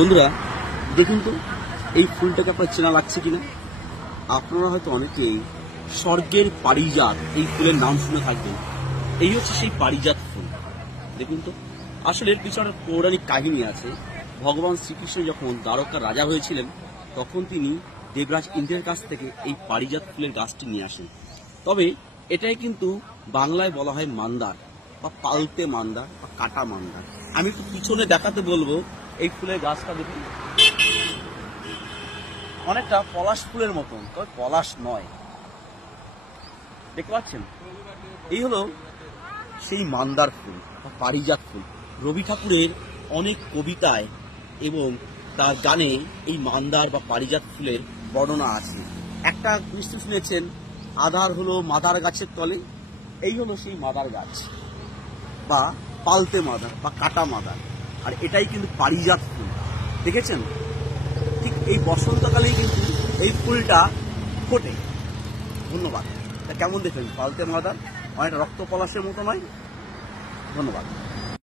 বন্ধুরা দেখুন তো এই ফুলটাকে আপনার চেনা লাগছে কিনা। আপনারা হয়তো অনেকেই স্বর্গের পারিজাত এই ফুলের নাম শুনে থাকবেন। এই হচ্ছে সেই পারিজাত ফুল। দেখুন তো আসলে এর পিছনে পৌরাণিক কাহিনী আছে। ভগবান শ্রীকৃষ্ণ যখন দ্বারকার রাজা হয়েছিলেন তখন তিনি দেবরাজ ইন্দ্রের কাছ থেকে এই পারিজাত ফুলের গাছটি নিয়ে আসেন। তবে এটাই কিন্তু বাংলায় বলা হয় মান্দার বা পালতে মান্দার বা কাটা মান্দার। আমি একটু পিছনে দেখাতে বলবো। এই ফুলের গাছটা দেখুন, অনেকটা পলাশ ফুলের মতন, তবে পলাশ নয়। দেখতে পাচ্ছেন, এই হলো সেই মান্দার ফুল বা পারিজাত ফুল। রবি ঠাকুরের অনেক কবিতায় এবং তার গানে এই মান্দার বা পারিজাত ফুলের বর্ণনা আছে। একটা নিশ্চয় শুনেছেন, আধার হলো মাদার গাছের তলে। এই হলো সেই মাদার গাছ বা পালতে মাদার বা কাটা মাদার, আর এটাই কিন্তু পারিজাত ফুল। দেখেছেন, ঠিক এই বসন্তকালেই কিন্তু এই ফুলটা ফোটে। ধন্যবাদ। কেমন দেখলেন পালতে মাদার? অনেকটা রক্ত পলাশের মতো নয়? ধন্যবাদ।